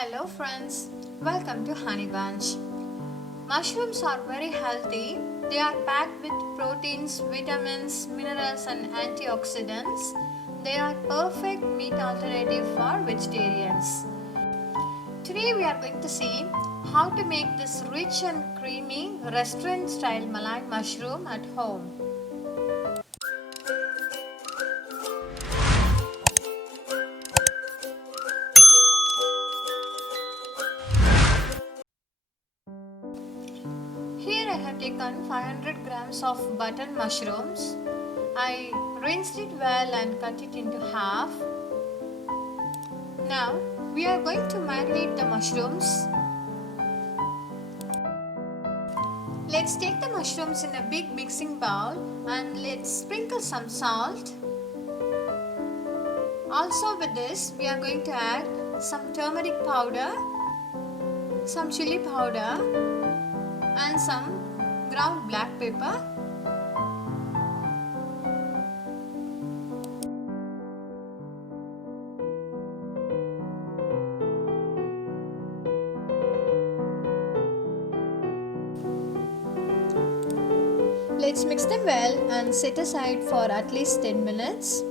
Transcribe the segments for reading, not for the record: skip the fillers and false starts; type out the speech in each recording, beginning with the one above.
Hello friends, welcome to Honey Bunch. Mushrooms are very healthy. They are packed with proteins, vitamins, minerals and antioxidants. They are perfect meat alternative for vegetarians. Today we are going to see how to make this rich and creamy restaurant style Malay mushroom at home. Here I have taken 500 grams of button mushrooms. I rinsed it well and cut it into half. Now we are going to marinate the mushrooms. Let's take the mushrooms in a big mixing bowl and let's sprinkle some salt. Also with this we are going to add some turmeric powder, some chili powder and some ground black pepper. Let's mix them well and set aside for at least 10 minutes.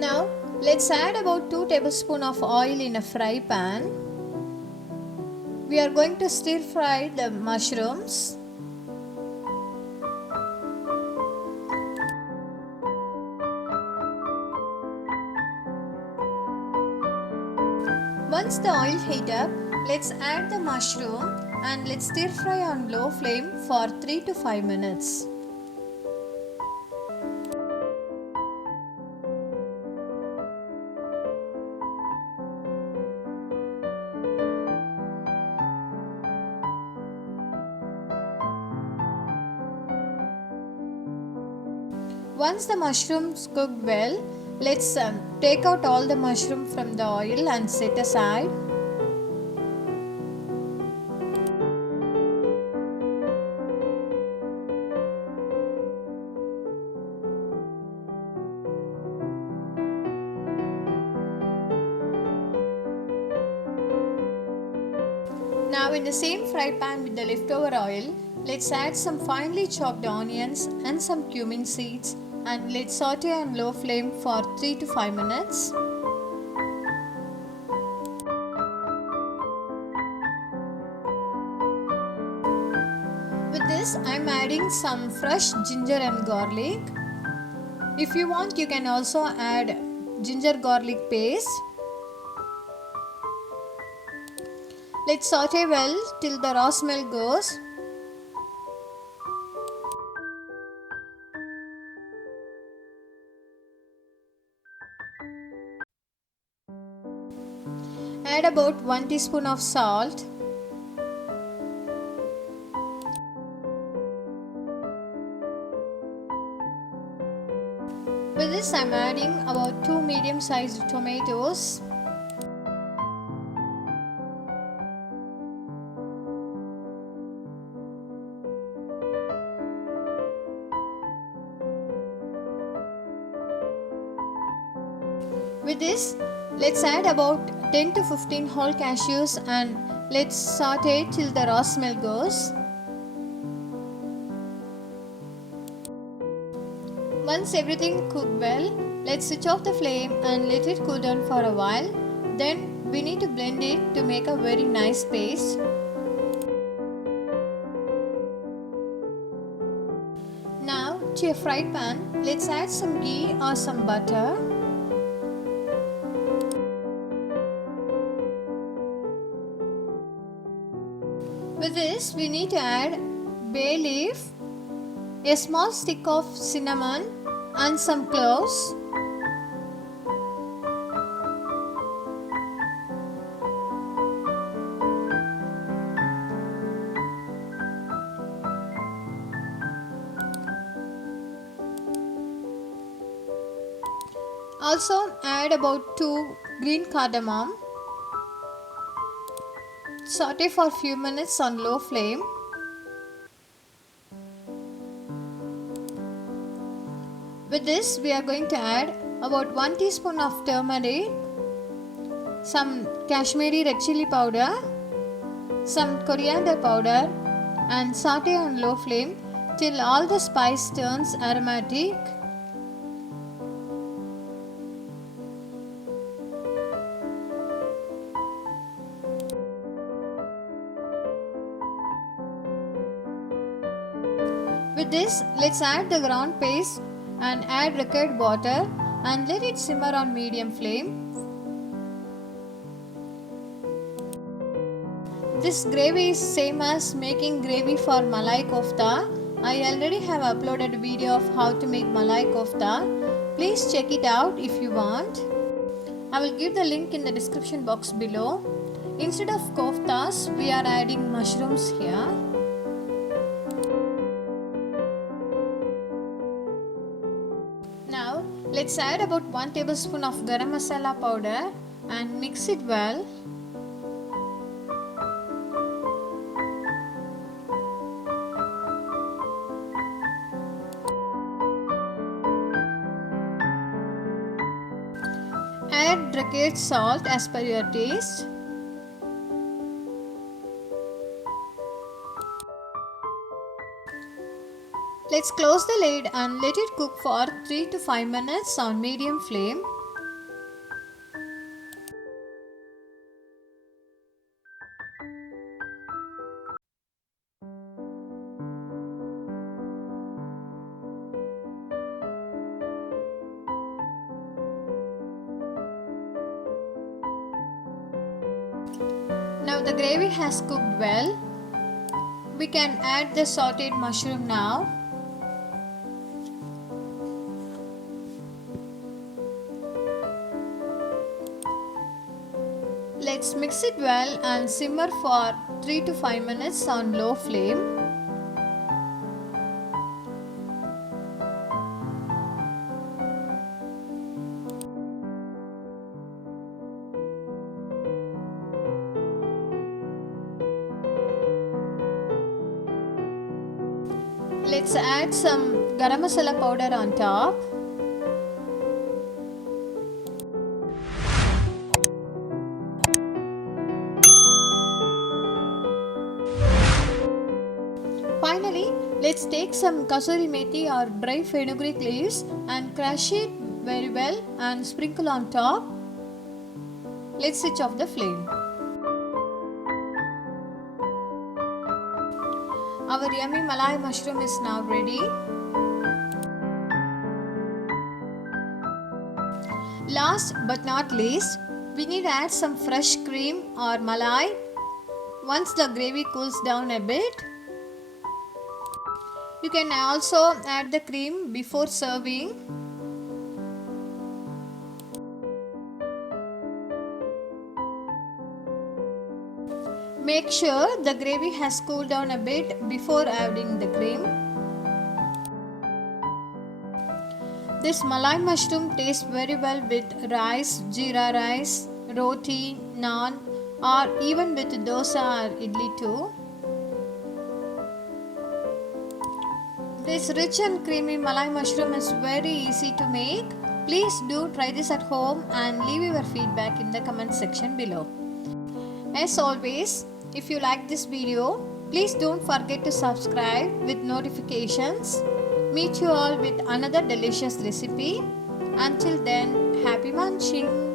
Now let's add about 2 tablespoons of oil in a fry pan. We are going to stir fry the mushrooms. Once the oil heat up, let's add the mushroom and let's stir fry on low flame for 3 to 5 minutes. Once the mushrooms cooked well, let's take out all the mushroom from the oil and set aside. Now in the same fry pan with the leftover oil, let's add some finely chopped onions and some cumin seeds and let's saute on low flame for 3 to 5 minutes. With this I am adding some fresh ginger and garlic. If you want you can also add ginger garlic paste. Let's saute well till the raw smell goes. Add about 1 teaspoon of salt. With this I am adding about 2 medium sized tomatoes. With this, let's add about 10 to 15 whole cashews and let's saute till the raw smell goes. Once everything cooked well, let's switch off the flame and let it cool down for a while. Then we need to blend it to make a very nice paste. Now to a fried pan, let's add some ghee or some butter. With this, we need to add bay leaf, a small stick of cinnamon and some cloves. Also add about 2 green cardamom. Saute for a few minutes on low flame. With this, we are going to add about 1 teaspoon of turmeric, some Kashmiri red chili powder, some coriander powder, and saute on low flame till all the spice turns aromatic. With this, let's add the ground paste and add required water and let it simmer on medium flame. This gravy is same as making gravy for malai kofta. I already have uploaded a video of how to make malai kofta. Please check it out if you want. I will give the link in the description box below. Instead of koftas, we are adding mushrooms here. Now, let's add about 1 tablespoon of garam masala powder and mix it well. Add required salt as per your taste. Let's close the lid and let it cook for 3 to 5 minutes on medium flame. Now the gravy has cooked well. We can add the sauteed mushroom now. Let's mix it well and simmer for 3 to 5 minutes on low flame. Let's add some garam masala powder on top. Finally, let's take some kasuri methi or dry fenugreek leaves and crush it very well and sprinkle on top. Let's switch off the flame. Our yummy malai mushroom is now ready. Last but not least, we need to add some fresh cream or malai once the gravy cools down a bit. You can also add the cream before serving. Make sure the gravy has cooled down a bit before adding the cream. This malai mushroom tastes very well with rice, jeera rice, roti, naan, or even with dosa or idli too. This rich and creamy malai mushroom is very easy to make. Please do try this at home and leave your feedback in the comment section below. As always, if you like this video, please don't forget to subscribe with notifications. Meet you all with another delicious recipe. Until then, happy munching!